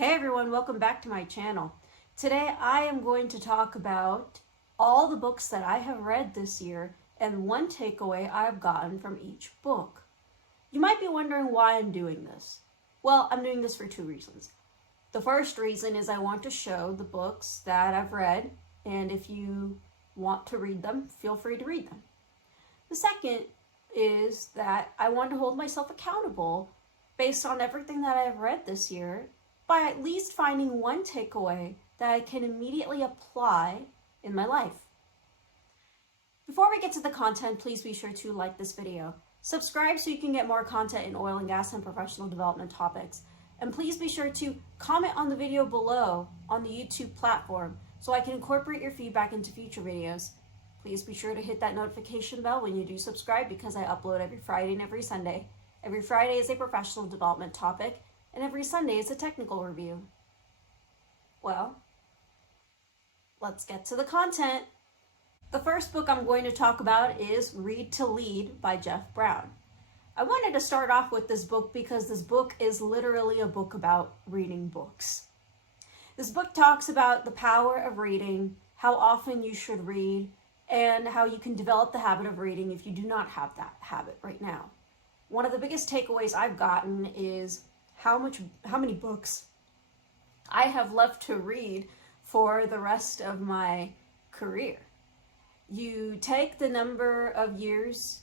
Hey everyone, welcome back to my channel. Today I am going to talk about all the books that I have read this year and one takeaway I've gotten from each book. You might be wondering why I'm doing this. Well, I'm doing this for two reasons. The first reason is I want to show the books that I've read, and if you want to read them, feel free to read them. The second is that I want to hold myself accountable based on everything that I've read this year by at least finding one takeaway that I can immediately apply in my life. Before we get to the content, please be sure to like this video. Subscribe so you can get more content in oil and gas and professional development topics. And please be sure to comment on the video below on the YouTube platform so I can incorporate your feedback into future videos. Please be sure to hit that notification bell when you do subscribe because I upload every Friday and every Sunday. Every Friday is a professional development topic, and every Sunday is a technical review. Well, let's get to the content. The first book I'm going to talk about is Read to Lead by Jeff Brown. I wanted to start off with this book because this book is literally a book about reading books. This book talks about the power of reading, how often you should read, and how you can develop the habit of reading if you do not have that habit right now. One of the biggest takeaways I've gotten is how many books I have left to read for the rest of my career. You take the number of years,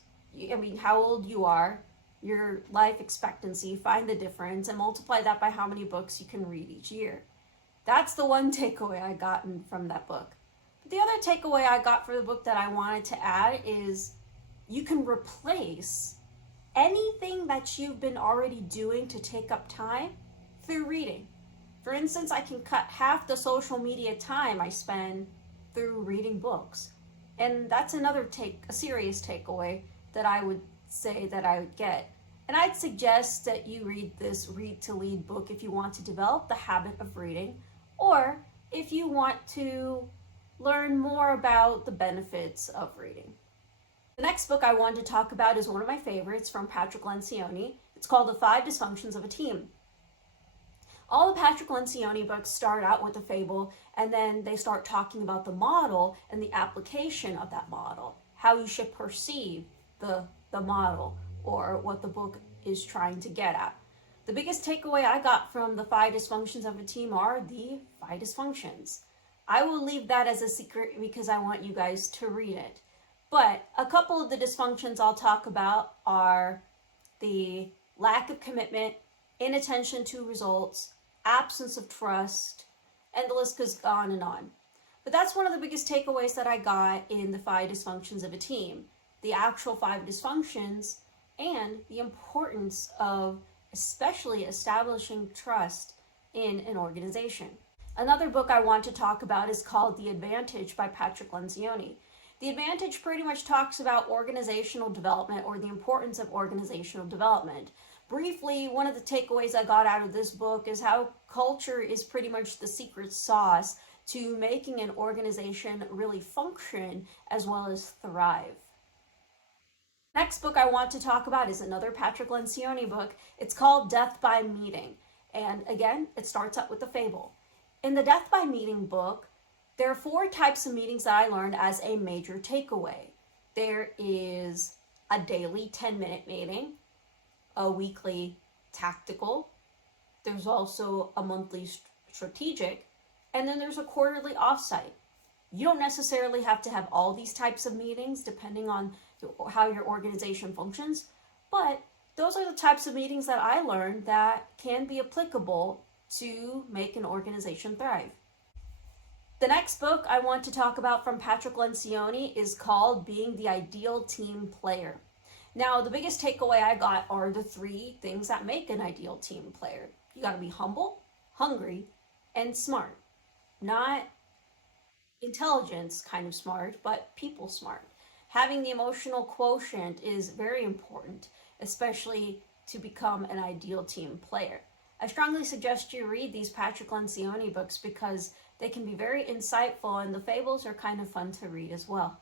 how old you are, your life expectancy, find the difference, and multiply that by how many books you can read each year. That's the one takeaway I gotten from that book. But the other takeaway I got for the book that I wanted to add is you can replace anything that you've been already doing to take up time through reading. For instance, I can cut half the social media time I spend through reading books. And that's another a serious takeaway that I would say that I would get. And I'd suggest that you read this Read to Lead book if you want to develop the habit of reading, or if you want to learn more about the benefits of reading. The next book I wanted to talk about is one of my favorites from Patrick Lencioni. It's called The 5 Dysfunctions of a Team. All the Patrick Lencioni books start out with a fable, and then they start talking about the model and the application of that model, how you should perceive the model or what the book is trying to get at. The biggest takeaway I got from The 5 Dysfunctions of a Team are the 5 dysfunctions. I will leave that as a secret because I want you guys to read it. But a couple of the dysfunctions I'll talk about are the lack of commitment, inattention to results, absence of trust, and the list goes on and on. But that's one of the biggest takeaways that I got in the 5 dysfunctions of a team. The actual 5 dysfunctions and the importance of especially establishing trust in an organization. Another book I want to talk about is called The Advantage by Patrick Lencioni. The Advantage pretty much talks about organizational development or the importance of organizational development. Briefly, one of the takeaways I got out of this book is how culture is pretty much the secret sauce to making an organization really function as well as thrive. Next book I want to talk about is another Patrick Lencioni book. It's called Death by Meeting. And again, it starts out with a fable. In the Death by Meeting book, there are 4 types of meetings that I learned as a major takeaway. There is a daily 10-minute meeting, a weekly tactical, there's also a monthly strategic, and then there's a quarterly offsite. You don't necessarily have to have all these types of meetings depending on how your organization functions, but those are the types of meetings that I learned that can be applicable to make an organization thrive. The next book I want to talk about from Patrick Lencioni is called Being the Ideal Team Player. Now, the biggest takeaway I got are the 3 things that make an ideal team player. You got to be humble, hungry, and smart. Not intelligence kind of smart, but people smart. Having the emotional quotient is very important, especially to become an ideal team player. I strongly suggest you read these Patrick Lencioni books because they can be very insightful and the fables are kind of fun to read as well.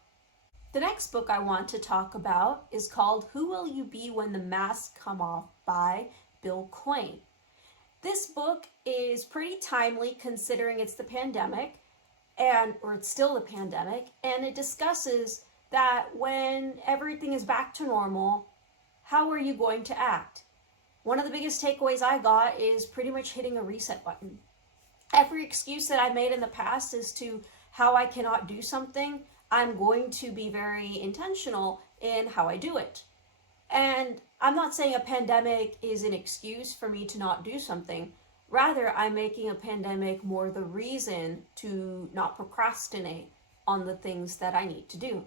The next book I want to talk about is called Who Will You Be When the Masks Come Off by Bill Quain. This book is pretty timely considering it's the pandemic, or it's still the pandemic, and it discusses that when everything is back to normal, how are you going to act? One of the biggest takeaways I got is pretty much hitting a reset button. Every excuse that I've made in the past as to how I cannot do something, I'm going to be very intentional in how I do it. And I'm not saying a pandemic is an excuse for me to not do something. Rather, I'm making a pandemic more the reason to not procrastinate on the things that I need to do.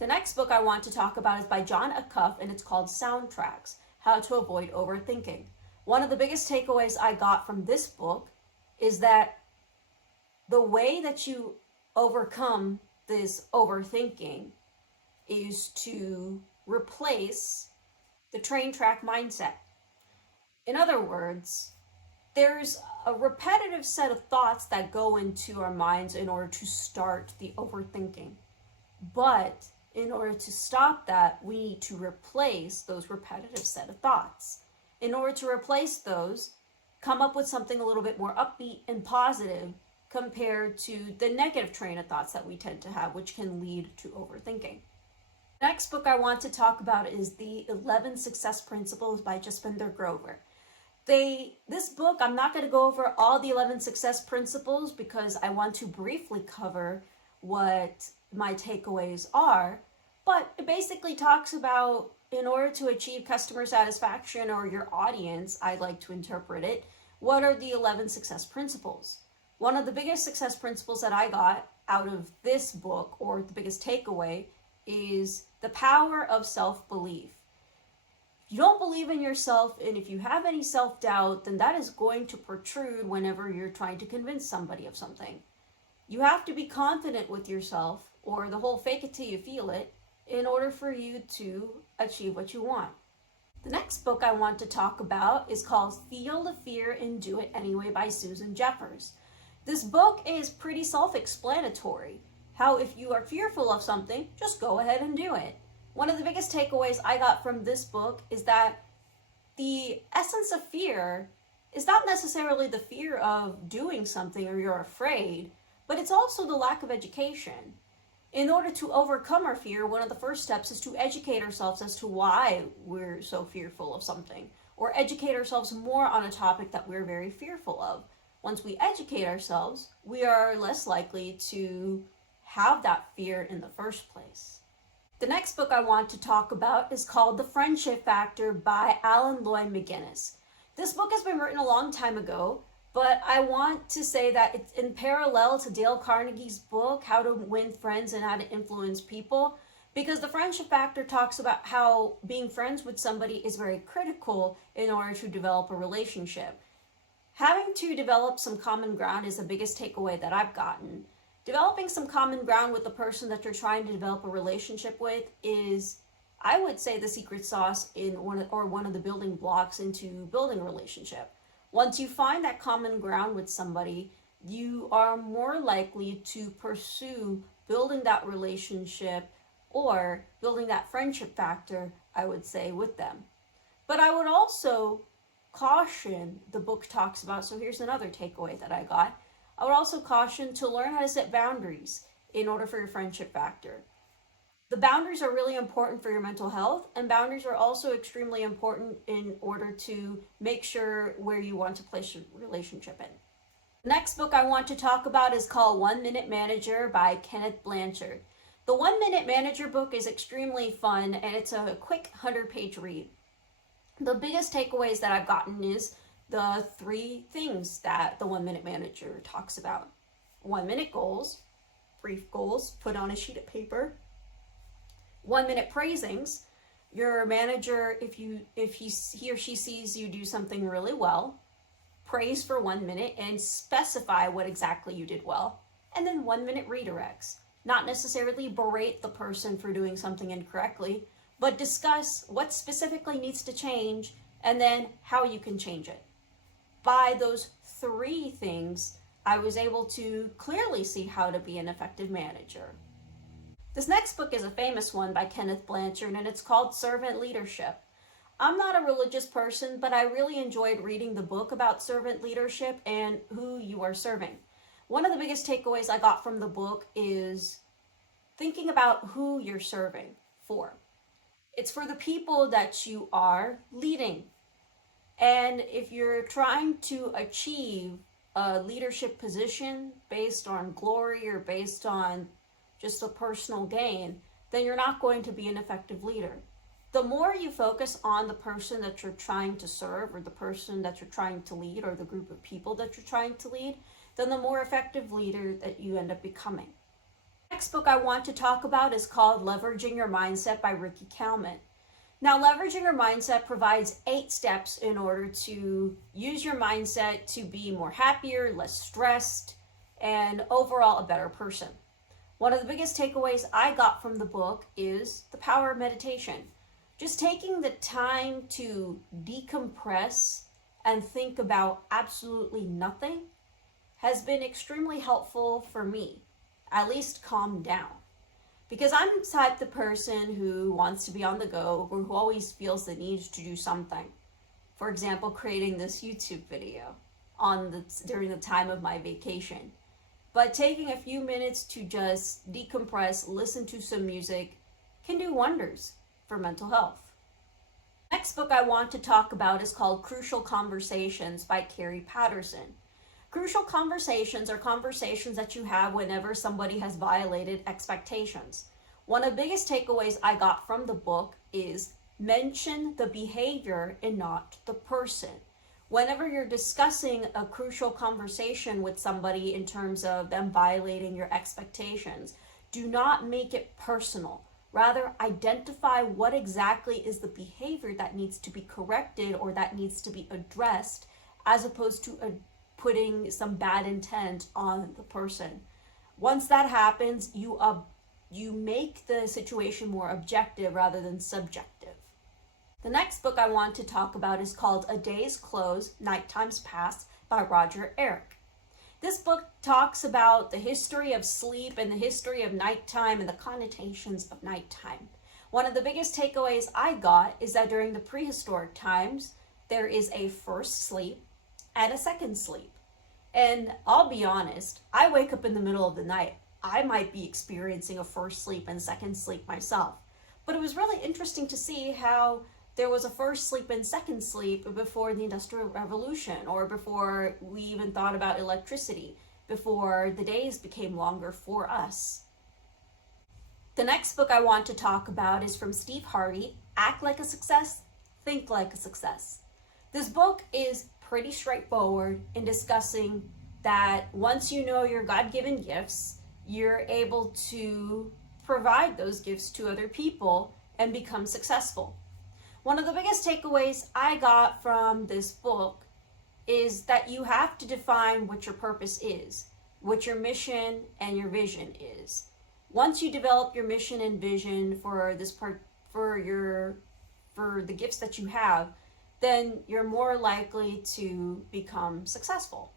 The next book I want to talk about is by John Acuff, and it's called Soundtracks: How to Avoid Overthinking. One of the biggest takeaways I got from this book is that the way that you overcome this overthinking is to replace the train track mindset. In other words, there's a repetitive set of thoughts that go into our minds in order to start the overthinking. But in order to stop that, we need to replace those repetitive set of thoughts. In order to replace those, come up with something a little bit more upbeat and positive compared to the negative train of thoughts that we tend to have, which can lead to overthinking. The next book I want to talk about is The 11 Success Principles by Jaspinder Grover. This book, I'm not going to go over all the 11 success principles because I want to briefly cover what my takeaways are, but it basically talks about, in order to achieve customer satisfaction, or your audience, I like to interpret it, what are the 11 success principles? One of the biggest success principles that I got out of this book, or the biggest takeaway, is the power of self-belief. If you don't believe in yourself, and if you have any self-doubt, then that is going to protrude whenever you're trying to convince somebody of something. You have to be confident with yourself, or the whole fake it till you feel it, in order for you to achieve what you want. The next book I want to talk about is called Feel the Fear and Do It Anyway by Susan Jeffers. This book is pretty self-explanatory. How if you are fearful of something, just go ahead and do it. One of the biggest takeaways I got from this book is that the essence of fear is not necessarily the fear of doing something or you're afraid, but it's also the lack of education. In order to overcome our fear, one of the first steps is to educate ourselves as to why we're so fearful of something, or educate ourselves more on a topic that we're very fearful of. Once we educate ourselves, we are less likely to have that fear in the first place. The next book I want to talk about is called The Friendship Factor by Alan Lloyd McGinnis. This book has been written a long time ago, but I want to say that it's in parallel to Dale Carnegie's book, How to Win Friends and How to Influence People, because the friendship factor talks about how being friends with somebody is very critical in order to develop a relationship. Having to develop some common ground is the biggest takeaway that I've gotten. Developing some common ground with the person that you're trying to develop a relationship with is, I would say, the secret sauce in one of the building blocks into building a relationship. Once you find that common ground with somebody, you are more likely to pursue building that relationship or building that friendship factor, I would say, with them. But I would also caution, the book talks about, so here's another takeaway that I got. I would also caution to learn how to set boundaries in order for your friendship factor. The boundaries are really important for your mental health, and boundaries are also extremely important in order to make sure where you want to place your relationship in. The next book I want to talk about is called 1 Minute Manager by Kenneth Blanchard. The 1 Minute Manager book is extremely fun, and it's a quick 100-page read. The biggest takeaways that I've gotten is the 3 things that the 1 Minute Manager talks about. 1 minute goals, brief goals put on a sheet of paper. 1 minute praisings. Your manager, if he or she sees you do something really well, praise for 1 minute and specify what exactly you did well. And then 1 minute redirects. Not necessarily berate the person for doing something incorrectly, but discuss what specifically needs to change and then how you can change it. By those 3 things, I was able to clearly see how to be an effective manager. This next book is a famous one by Kenneth Blanchard, and it's called Servant Leadership. I'm not a religious person, but I really enjoyed reading the book about servant leadership and who you are serving. One of the biggest takeaways I got from the book is thinking about who you're serving for. It's for the people that you are leading. And if you're trying to achieve a leadership position based on glory or based on just a personal gain, then you're not going to be an effective leader. The more you focus on the person that you're trying to serve, or the person that you're trying to lead, or the group of people that you're trying to lead, then the more effective leader that you end up becoming. The next book I want to talk about is called Leveraging Your Mindset by Ricky Kalmon. Now, Leveraging Your Mindset provides 8 steps in order to use your mindset to be more happier, less stressed, and overall a better person. One of the biggest takeaways I got from the book is the power of meditation. Just taking the time to decompress and think about absolutely nothing has been extremely helpful for me, at least calm down. Because I'm the type of person who wants to be on the go, or who always feels the need to do something. For example, creating this YouTube video during the time of my vacation. But taking a few minutes to just decompress, listen to some music, can do wonders for mental health. Next book I want to talk about is called Crucial Conversations by Kerry Patterson. Crucial conversations are conversations that you have whenever somebody has violated expectations. One of the biggest takeaways I got from the book is mention the behavior and not the person. Whenever you're discussing a crucial conversation with somebody in terms of them violating your expectations, do not make it personal. Rather, identify what exactly is the behavior that needs to be corrected or that needs to be addressed, as opposed to putting some bad intent on the person. Once that happens, you make the situation more objective rather than subjective. The next book I want to talk about is called A Day's Close, Nighttime's Past by Roger Eric. This book talks about the history of sleep and the history of nighttime and the connotations of nighttime. One of the biggest takeaways I got is that during the prehistoric times, there is a first sleep and a second sleep. And I'll be honest, I wake up in the middle of the night. I might be experiencing a first sleep and second sleep myself. But it was really interesting to see how there was a first sleep and second sleep before the Industrial Revolution, or before we even thought about electricity, before the days became longer for us. The next book I want to talk about is from Steve Harvey, Act Like a Success, Think Like a Success. This book is pretty straightforward in discussing that once you know your God-given gifts, you're able to provide those gifts to other people and become successful. One of the biggest takeaways I got from this book is that you have to define what your purpose is, what your mission and your vision is. Once you develop your mission and vision for the gifts that you have, then you're more likely to become successful.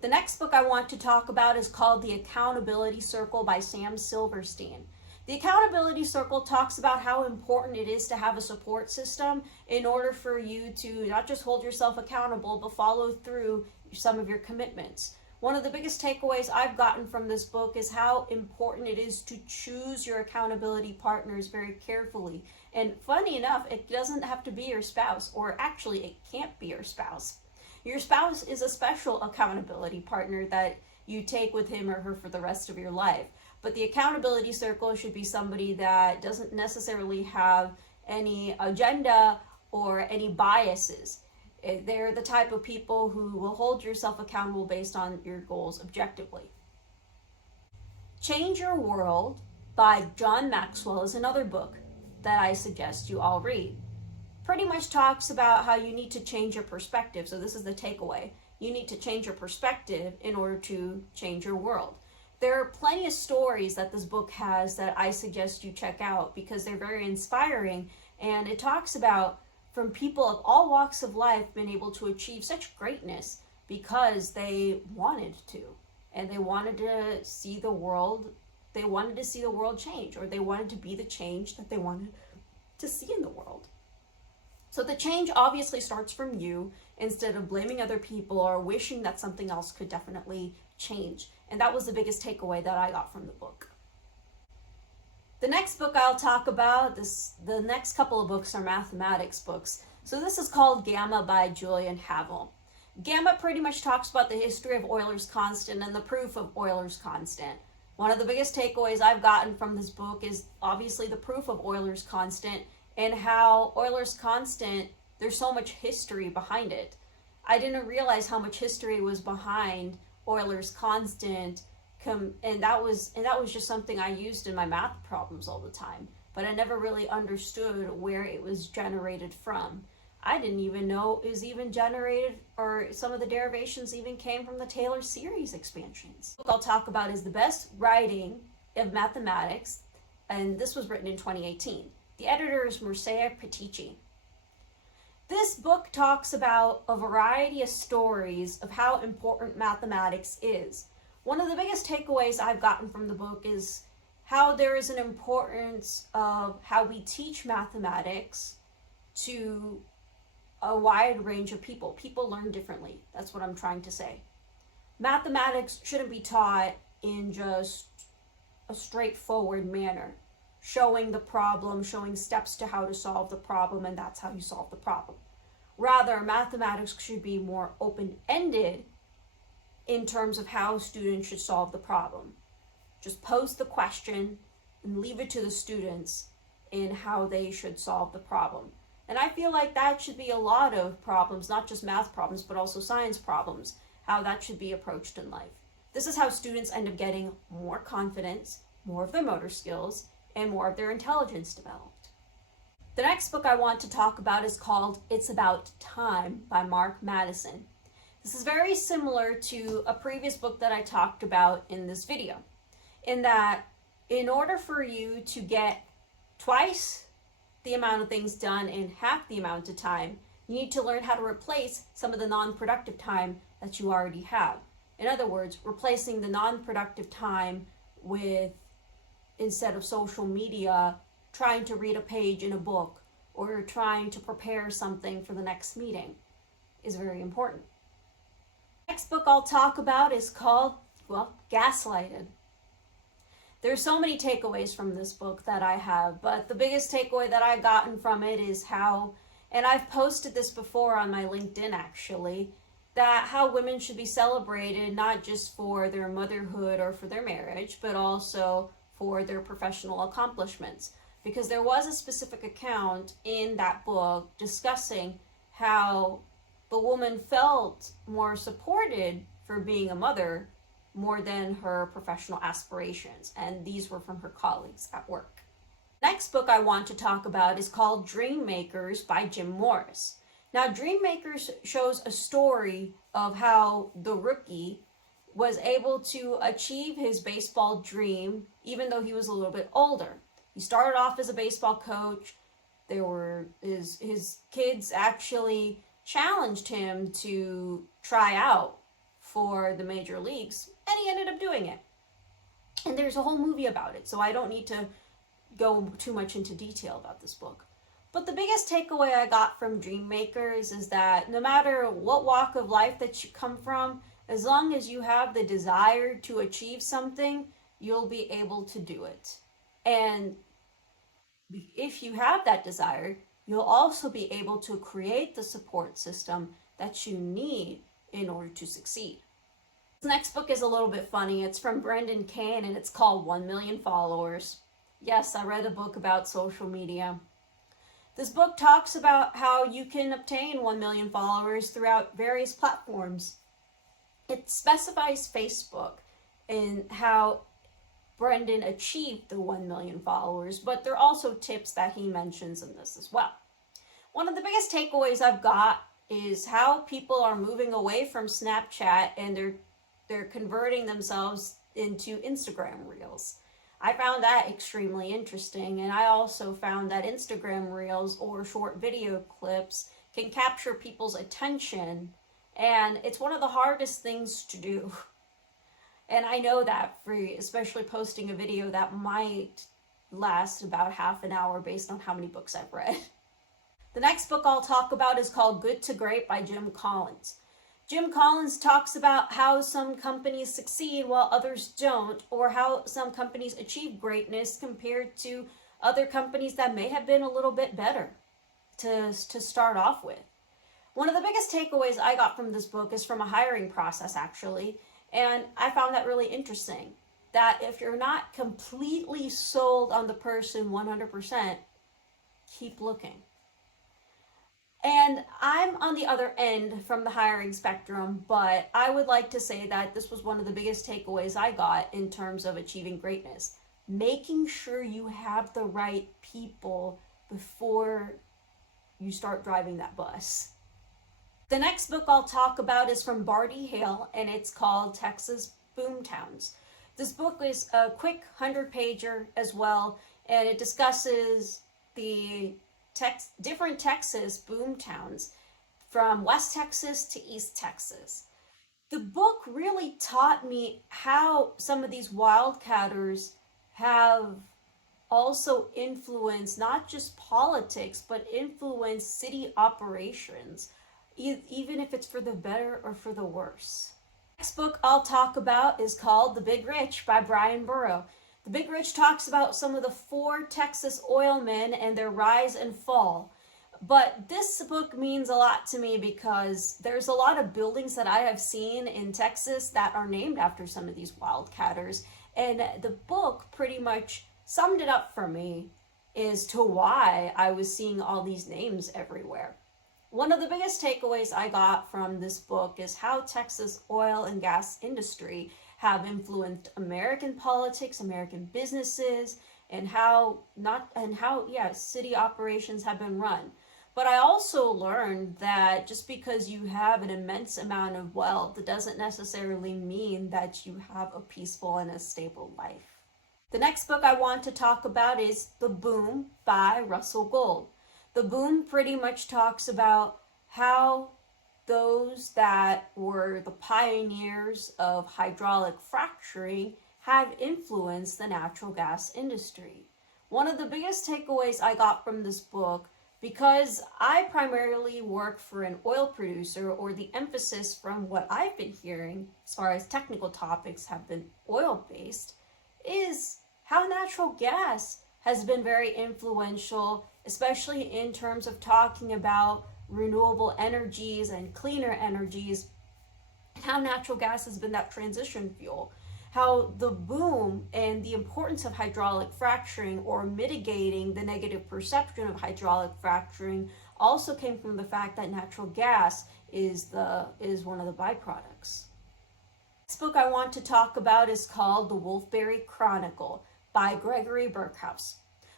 The next book I want to talk about is called The Accountability Circle by Sam Silverstein. The Accountability Circle talks about how important it is to have a support system in order for you to not just hold yourself accountable, but follow through some of your commitments. One of the biggest takeaways I've gotten from this book is how important it is to choose your accountability partners very carefully. And funny enough, it doesn't have to be your spouse, or actually it can't be your spouse. Your spouse is a special accountability partner that you take with him or her for the rest of your life. But the accountability circle should be somebody that doesn't necessarily have any agenda or any biases. They're the type of people who will hold yourself accountable based on your goals objectively. Change Your World by John Maxwell is another book that I suggest you all read. Pretty much talks about how you need to change your perspective. So this is the takeaway. You need to change your perspective in order to change your world. There are plenty of stories that this book has that I suggest you check out because they're very inspiring, and it talks about from people of all walks of life being able to achieve such greatness because they wanted to, and they wanted to see the world change, or they wanted to be the change that they wanted to see in the world. So the change obviously starts from you instead of blaming other people or wishing that something else could definitely change. And that was the biggest takeaway that I got from the book. The next book I'll talk about, the next couple of books are mathematics books. So this is called Gamma by Juliann Havil. Gamma pretty much talks about the history of Euler's constant and the proof of Euler's constant. One of the biggest takeaways I've gotten from this book is obviously the proof of Euler's constant and how Euler's constant, there's so much history behind it. I didn't realize how much history was behind Euler's constant, and that was just something I used in my math problems all the time, but I never really understood where it was generated from. I didn't even know it was even generated, or some of the derivations even came from the Taylor series expansions. The book I'll talk about is The Best Writing of Mathematics, and this was written in 2018. The editor is Mircea Pitici. This book talks about a variety of stories of how important mathematics is. One of the biggest takeaways I've gotten from the book is how there is an importance of how we teach mathematics to a wide range of people. People learn differently. That's what I'm trying to say. Mathematics shouldn't be taught in just a straightforward manner, showing the problem, showing steps to how to solve the problem, and that's how you solve the problem. Rather, mathematics should be more open-ended in terms of how students should solve the problem. Just pose the question and leave it to the students in how they should solve the problem. And I feel like that should be a lot of problems, not just math problems, but also science problems, how that should be approached in life. This is how students end up getting more confidence, more of their motor skills, and more of their intelligence developed. The next book I want to talk about is called It's About Time by Mark Matteson. This is very similar to a previous book that I talked about in this video, in that in order for you to get twice the amount of things done in half the amount of time, you need to learn how to replace some of the non-productive time that you already have. In other words, replacing the non-productive time with, instead of social media, trying to read a page in a book or trying to prepare something for the next meeting is very important. Next book I'll talk about is called, Gaslighted. There's so many takeaways from this book that I have, but the biggest takeaway that I've gotten from it is how, and I've posted this before on my LinkedIn actually, that how women should be celebrated not just for their motherhood or for their marriage, but also for their professional accomplishments. Because there was a specific account in that book discussing how the woman felt more supported for being a mother more than her professional aspirations, and these were from her colleagues at work. Next book I want to talk about is called Dream Makers by Jim Morris. Now, Dream Makers shows a story of how the rookie was able to achieve his baseball dream even though he was a little bit older. He started off as a baseball coach. There were his kids actually challenged him to try out for the major leagues, and he ended up doing it. And there's a whole movie about it, so I don't need to go too much into detail about this book. But the biggest takeaway I got from Dream Makers is that no matter what walk of life that you come from, as long as you have the desire to achieve something, you'll be able to do it. And if you have that desire, you'll also be able to create the support system that you need in order to succeed. This next book is a little bit funny. It's from Brendan Kane and it's called 1 Million Followers. Yes, I read a book about social media. This book talks about how you can obtain 1 million followers throughout various platforms. It specifies Facebook and how Brendan achieved the 1 million followers, but there are also tips that he mentions in this as well. One of the biggest takeaways I've got is how people are moving away from Snapchat and they're converting themselves into Instagram Reels. I found that extremely interesting, and I also found that Instagram Reels or short video clips can capture people's attention, and it's one of the hardest things to do. And I know that for especially posting a video that might last about half an hour based on how many books I've read. The next book I'll talk about is called Good to Great by Jim Collins. Jim Collins talks about how some companies succeed while others don't, or how some companies achieve greatness compared to other companies that may have been a little bit better to start off with. One of the biggest takeaways I got from this book is from a hiring process, actually, and I found that really interesting. That if you're not completely sold on the person 100%, keep looking. And I'm on the other end from the hiring spectrum, but I would like to say that this was one of the biggest takeaways I got in terms of achieving greatness. Making sure you have the right people before you start driving that bus. The next book I'll talk about is from Bartee, Haile, and it's called Texas Boomtowns. This book is a quick 100-pager as well, and it discusses the different Texas boomtowns from West Texas to East Texas. The book really taught me how some of these wildcatters have also influenced not just politics, but influenced city operations, even if it's for the better or for the worse. Next book I'll talk about is called The Big Rich by Bryan Burrough. The Big Rich talks about some of the 4 Texas oil men and their rise and fall. But this book means a lot to me because there's a lot of buildings that I have seen in Texas that are named after some of these wildcatters. And the book pretty much summed it up for me as to why I was seeing all these names everywhere. One of the biggest takeaways I got from this book is how Texas oil and gas industry have influenced American politics, American businesses, and how city operations have been run. But I also learned that just because you have an immense amount of wealth, it doesn't necessarily mean that you have a peaceful and a stable life. The next book I want to talk about is The Boom by Russell Gold. The Boom pretty much talks about how those that were the pioneers of hydraulic fracturing have influenced the natural gas industry. One of the biggest takeaways I got from this book, because I primarily work for an oil producer, or the emphasis from what I've been hearing as far as technical topics have been oil-based, is how natural gas has been very influential, especially in terms of talking about renewable energies and cleaner energies, how natural gas has been that transition fuel, how the boom and the importance of hydraulic fracturing, or mitigating the negative perception of hydraulic fracturing, also came from the fact that natural gas is one of the byproducts. This book I want to talk about is called The Wolfberry Chronicle by Gregory Berkhouse.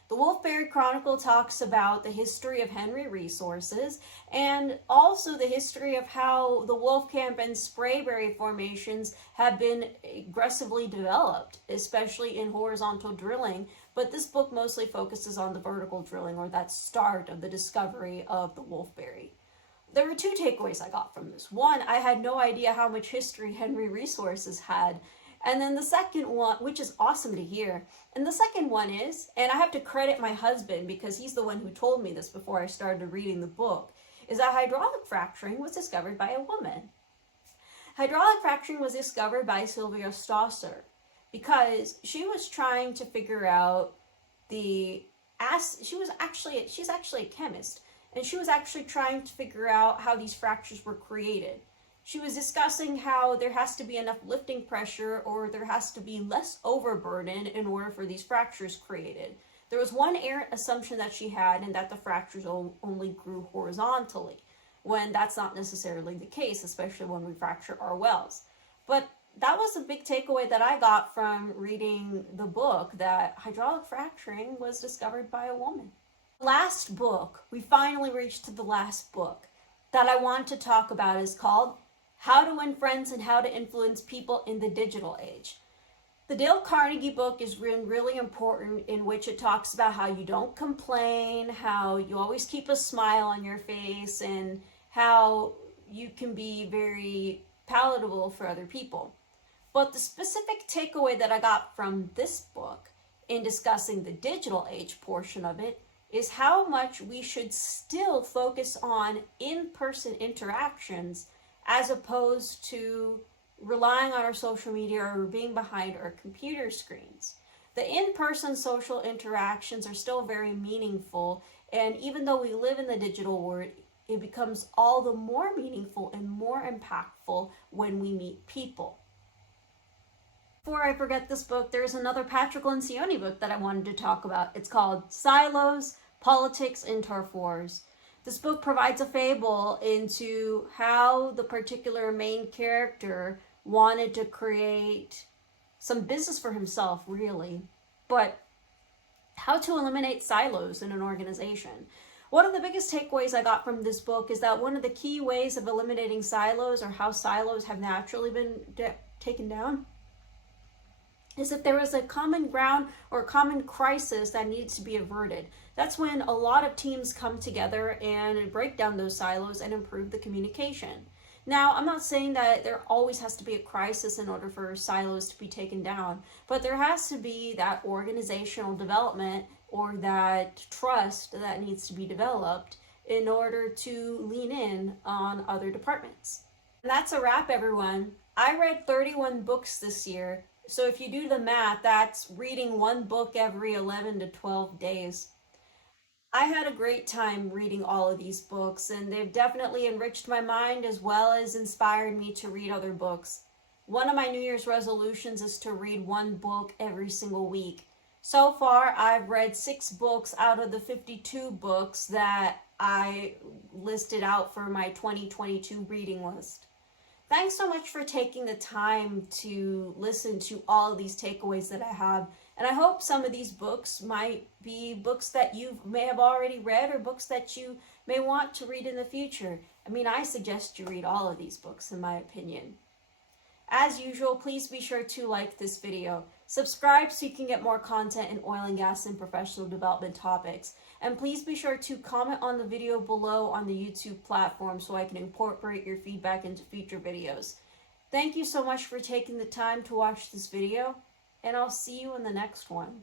The Wolfberry Chronicle talks about the history of Henry resources and also the history of how the Wolfcamp and Sprayberry formations have been aggressively developed, especially in horizontal drilling. But this book mostly focuses on the vertical drilling, or that start of the discovery of the Wolfberry. There were 2 takeaways I got from this. One, I had no idea how much history Henry Resources had. And then the second one, which is awesome to hear, and the second one is, and I have to credit my husband because he's the one who told me this before I started reading the book, is that hydraulic fracturing was discovered by a woman. Hydraulic fracturing was discovered by Sylvia Stosser because she was trying to figure out she's actually a chemist, and she was actually trying to figure out how these fractures were created. She was discussing how there has to be enough lifting pressure, or there has to be less overburden in order for these fractures created. There was one errant assumption that she had, and that the fractures only grew horizontally, when that's not necessarily the case, especially when we fracture our wells. But that was a big takeaway that I got from reading the book, that hydraulic fracturing was discovered by a woman. Last book, we finally reached to the last book that I want to talk about, is called How to Win Friends and How to Influence People in the Digital Age. The Dale Carnegie book is really important, in which it talks about how you don't complain, how you always keep a smile on your face, and how you can be very palatable for other people. But the specific takeaway that I got from this book in discussing the digital age portion of it is how much we should still focus on in-person interactions as opposed to relying on our social media or being behind our computer screens. The in-person social interactions are still very meaningful, and even though we live in the digital world, it becomes all the more meaningful and more impactful when we meet people. Before I forget this book, there's another Patrick Lencioni book that I wanted to talk about. It's called Silos, Politics, and Turf Wars. This book provides a fable into how the particular main character wanted to create some business for himself, really, but how to eliminate silos in an organization. One of the biggest takeaways I got from this book is that one of the key ways of eliminating silos, or how silos have naturally been taken down, is if there is a common ground or a common crisis that needs to be averted. That's when a lot of teams come together and break down those silos and improve the communication. Now, I'm not saying that there always has to be a crisis in order for silos to be taken down, but there has to be that organizational development or that trust that needs to be developed in order to lean in on other departments. And that's a wrap, everyone. I read 31 books this year, so if you do the math, that's reading one book every 11 to 12 days. I had a great time reading all of these books, and they've definitely enriched my mind as well as inspired me to read other books. One of my New Year's resolutions is to read one book every single week. So far, I've read 6 books out of the 52 books that I listed out for my 2022 reading list. Thanks so much for taking the time to listen to all of these takeaways that I have. And I hope some of these books might be books that you may have already read or books that you may want to read in the future. I mean, I suggest you read all of these books, in my opinion. As usual, please be sure to like this video. Subscribe so you can get more content in oil and gas and professional development topics. And please be sure to comment on the video below on the YouTube platform so I can incorporate your feedback into future videos. Thank you so much for taking the time to watch this video, and I'll see you in the next one.